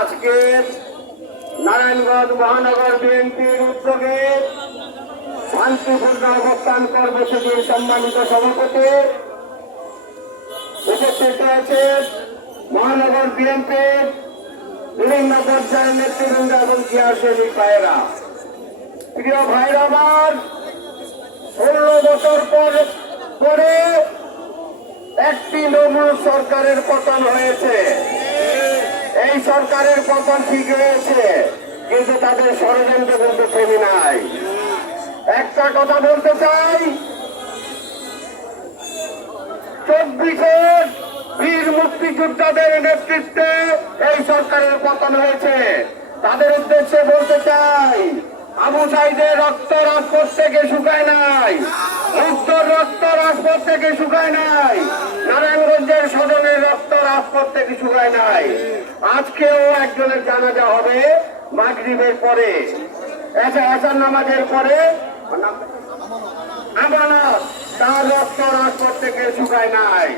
আজকে নারায়ণগঞ্জ মহানগর বিএনপির উদ্যোগে শান্তিপূর্ণ অবস্থান কর্মসূচির সম্মানিত সভাপতি উপস্থিত রয়েছেন মহানগর বিএনপির বিভিন্ন পর্যায়ের নেতৃবৃন্দ এবং ক্রিয়াশীল ভাইয়েরা। প্রিয় ভাইরা, আমার 16 বছর পরে একটি নমুনা সরকারের পতন হয়েছে। এই সরকারের পতন ঠিক হয়েছে, কিন্তু তাদের ষড়যন্ত্র কিন্তু থেমে নাই। একটা কথা বলতে চাই, 24 বীর মুক্তিযোদ্ধাদের নেতৃত্বে এই সরকারের পতন হয়েছে। তাদের উদ্দেশ্যে বলতে চাই, আবু সাইদের রক্ত রাজপথ থেকে শুকায় নাই, মুক্তর রক্ত রাজপথ থেকে শুকায় নাই, নারায়ণগঞ্জের সদনের রক্ত রাজপথ থেকে শুকায় নাই। আজকেও একজনের জানাজা হবে মাগরিবের পরে, আসার নামাজের পরে। আমানত, তার রক্ত রাজপথ থেকে শুকায় নাই।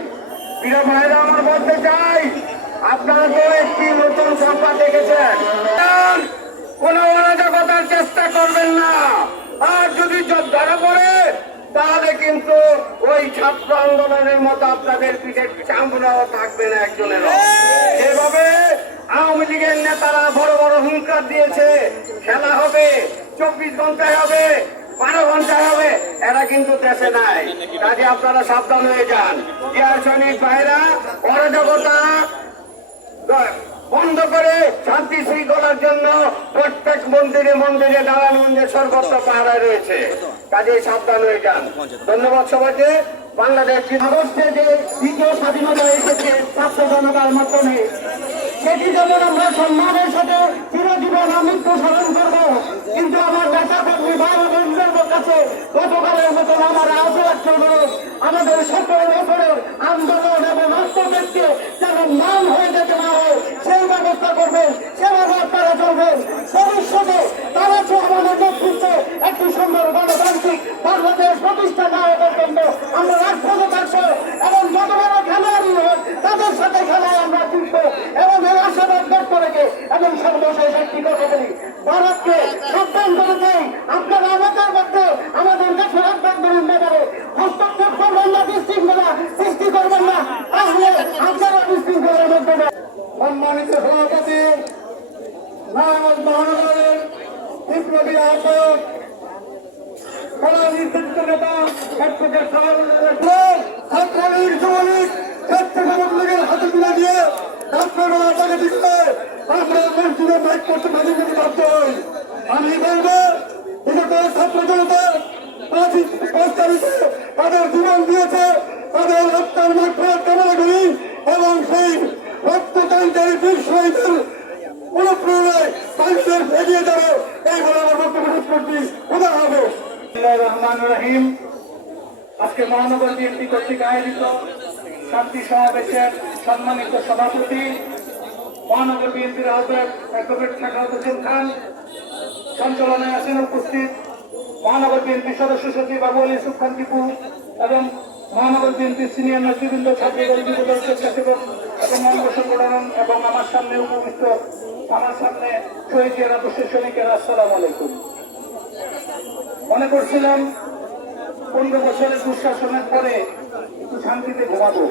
প্রিয় ভাইরা, আমার বলতে চাই, আপনারা তো একটি নতুন সংখ্যা দেখেছেন, কোন অরাজকতার চেষ্টা করবেন না। আর যদি ধরা পড়ে তাহলে কিন্তু ওই ছাত্র আন্দোলনের মতো আপনাদের পিঠে চামড়াও থাকবে না একজনের। এভাবে আওয়ামী লীগের নেতারা বড় বড় হুঙ্কার দিয়েছে, খেলা হবে 24 ঘন্টায় হবে, 12 ঘন্টায় হবে, এরা কিন্তু দেশে নাই। কাজে আপনারা সাবধান হয়ে যান। সৈনিক ভাইরা, অরাজকতা বন্ধ করে শান্তি শৃঙ্খলার জন্য প্রত্যেক মন্দিরে মন্দিরে নারায়ণগঞ্জে সর্বত্র পাহারায় রয়েছে। কাজে সাবধান হয়ে যান। ধন্যবাদ সবাইকে। বাংলাদেশ আগস্টে যে দ্বিতীয় স্বাধীনতা এসেছে ছাত্র জনতার মাধ্যমে, সেটি যেমন আমরা সম্মানের সাথে চিরজীবন মৃত্যু স্মরণ করব, কিন্তু আমার নেতা কর্মী ভাই বোনদের কাছে গতকালের মতন আমার আজও একটা অনুরোধ, আমাদের 17 বছরের আন্দোলন এবং রক্তকে যেন মান হয়ে যেতে না হয় সেই ব্যবস্থা করবেন, সেভাবে আপনারা চলবেন। ভবিষ্যতে তারা যে আমাদের নেতৃত্বে একটি সুন্দর গণতান্ত্রিক বাংলাদেশ প্রতিষ্ঠা না হওয়া পর্যন্ত আমরা রাজপথে থাকবো এবং যত বড় খেলোয়াড়ই হোক তাদের সাথে খেলায় আমরা জিতবো এবং এই আশাবাদ ব্যক্ত রেখে এবং সর্বশেষ একটি কথা বলি, ভারতকে সাবধান করে দেই, আপনারা আমাদের মধ্যে আমাদের দেশের আভ্যন্তরীণ ব্যাপারে হস্তক্ষেপ করবেন না, বিশৃঙ্খলা সৃষ্টি করবেন না, তাহলে আপনারা বিশৃঙ্খলার মধ্যে। সম্মানিত সভাপতি, নারায়ণগঞ্জ মহানগরের বিপ্লবী আহ্বায়ক, নির্যাতিত নেতা ছাত্রলীগ যুবলীগ ছাত্রলীগ লীগের হাতে তুলে দিয়ে ছাত্ররা টাকা দিচ্ছে, আমরা মসজিদে বাইক করতে বাধ্য হই। আমি বলবো, বিগত ছাত্র জনতার প্রস্তাবিতে তাদের জীবন দিয়েছে, তাদের রক্তের মাঠ কামনা করি এবং সেই রক্তকান্তী বীর শহীদের অনুপ্রেরণায় বাংলাদেশ এগিয়ে যাবে, এই বলে আমার বক্তব্য শেষ করছি। খোদা হাফেজ। রহমান রহিম। আজকে মহানগর বিএনপি কর্তৃক আয়োজিত শান্তি সমাবেশের সম্মানিত সভাপতি মহানগর বিএনপির আহ্বায়ক অ্যাডভোকেট সাখাওয়াত হোসেন খান, সঞ্চালনায় আছেন উপস্থিত মহানগর বিএনপির সদস্য সচিব আবু আলী ইউসুফ খান টিপু এবং মহানগর বিএনপির সিনিয়র নেতৃবৃন্দ, ছাত্রদল, যুবদল, স্বেচ্ছাসেবক এবং অঙ্গ সংগঠন এবং আমার সামনে উপবিষ্ট, আমার সামনে শহীদ আদর্শের সৈনিকেরা, আসসালামু আলাইকুম। মনে করছিলাম 15 বছরের দুঃশাসনের পরে একটু শান্তিতে ঘুমাবো,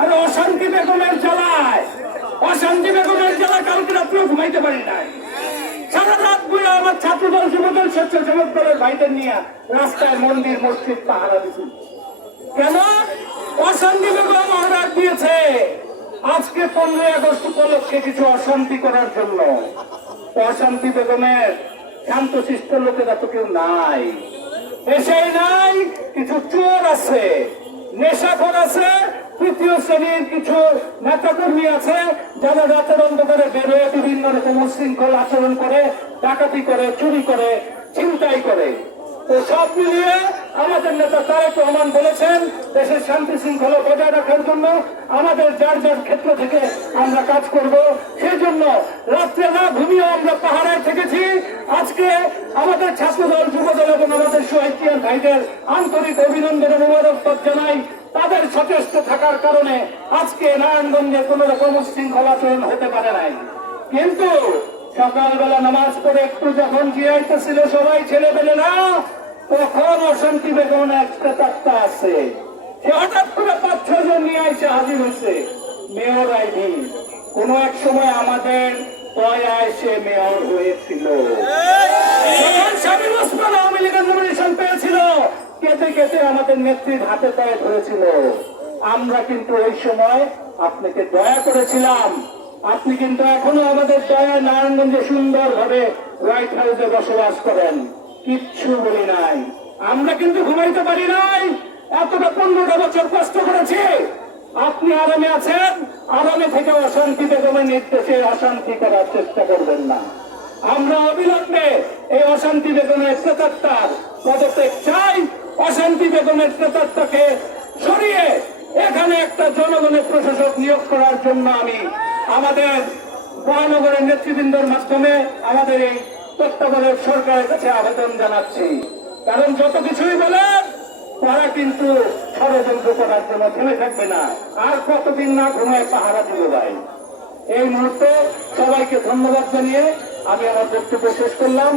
আর অশান্তি বেগমের জ্বালায় কালকে রাত্রেও ঘুমাইতে পারি নাই। সারা রাত বলে আমার ছাত্রদল, যুবদল, স্বেচ্ছাসেবক দলের ভাইদের নিয়ে রাস্তায় মন্দির মসজিদ পাহারা দিচ্ছি। কেন? অশান্তি বেগম অর্ডার দিয়েছে আজকে 15 আগস্ট উপলক্ষে কিছু অশান্তি করার জন্য। অশান্তি বেগমের শান্তশিষ্ট লোকেরা তো কেউ নাই, দেশেই নাই। কিছু চোর আছে, নেশাখোর আছে, তৃতীয় শ্রেণীর কিছু নেতাকর্মী আছে যারা রাতের অন্ধকারে বেরোয় বিভিন্ন রকম উশৃঙ্খল আচরণ করে, ডাকাতি করে, চুরি করে, ছিনতাই করে। তো সব মিলিয়ে আমাদের নেতা তারেক রহমান বলেছেন দেশের শান্তি শৃঙ্খলা বজায় রাখার জন্য আমাদের যার যার ক্ষেত্র থেকে আমরা কাজ করব। সেই জন্য রাত্রে না ঘুমিয়ে আমরা পাহারায় থেকেছি। আজকে আমাদের ছাত্রদল, যুবদল এবং আমাদের শহীদ ভাইদের আন্তরিক অভিনন্দন ও মোবারকবাদ জানাই। তাদের সচেষ্ট থাকার কারণে আজকে নারায়ণগঞ্জে কোন রকম শৃঙ্খলা চয়ন হতে পারে নাই। কিন্তু সকালবেলা নামাজ পড়ে একটু যখন জিরাইতেছিল সবাই ছেলে পেলে না, তখন অশান্তি বেগম একটা তাত্তা আছে, সে হঠাৎ করে 5-6 জন নিয়ে এসে হাজির হয়েছে মেয়র আইডি। কোন এক সময় আমাদের দয়ায় সে মেয়র হয়েছিল, যখন শামীম ওসমান আওয়ামী লীগের নমিনেশন পেয়েছিল, কেটে কেটে আমাদের নেত্রীর হাতে পায়ে ধরেছিল। আমরা কিন্তু ওই সময় আপনাকে দয়া করেছিলাম। আপনি কিন্তু এখনো আমাদের দয়া নারায়ণগঞ্জে সুন্দরভাবে হোয়াইট হাউসে বসবাস করেন, কিচ্ছু বলি নাই। আমরা কিন্তু ঘুমাইতে পারি নাই, এতটা 15টা বছর কষ্ট করেছি। আপনি আরামে আছেন, আরামে থেকে অশান্তি বেগমের নির্দেশে অশান্তি করার চেষ্টা করবেন না। আমরা অবিলম্বে এই অশান্তি বেগমের প্রেতাত্মার পদত্যাগ চাই। অশান্তি বেগমের প্রেতাত্মাকে সরিয়ে এখানে একটা জনগণের প্রশাসক নিয়োগ করার জন্য আমি আমাদের মহানগরের নেতৃবৃন্দের মাধ্যমে আমাদের এই তত্ত্বাবধায়ক সরকারের কাছে আবেদন জানাচ্ছি। কারণ যত কিছুই বলেন, তারা কিন্তু ষড়যন্ত্র করার জন্য থেমে থাকবে না। আর কতদিন না ঘুমায় পাহারা দিল ভাই। এই মুহূর্তে সবাইকে ধন্যবাদ জানিয়ে আমি আমার বক্তব্য শেষ করলাম।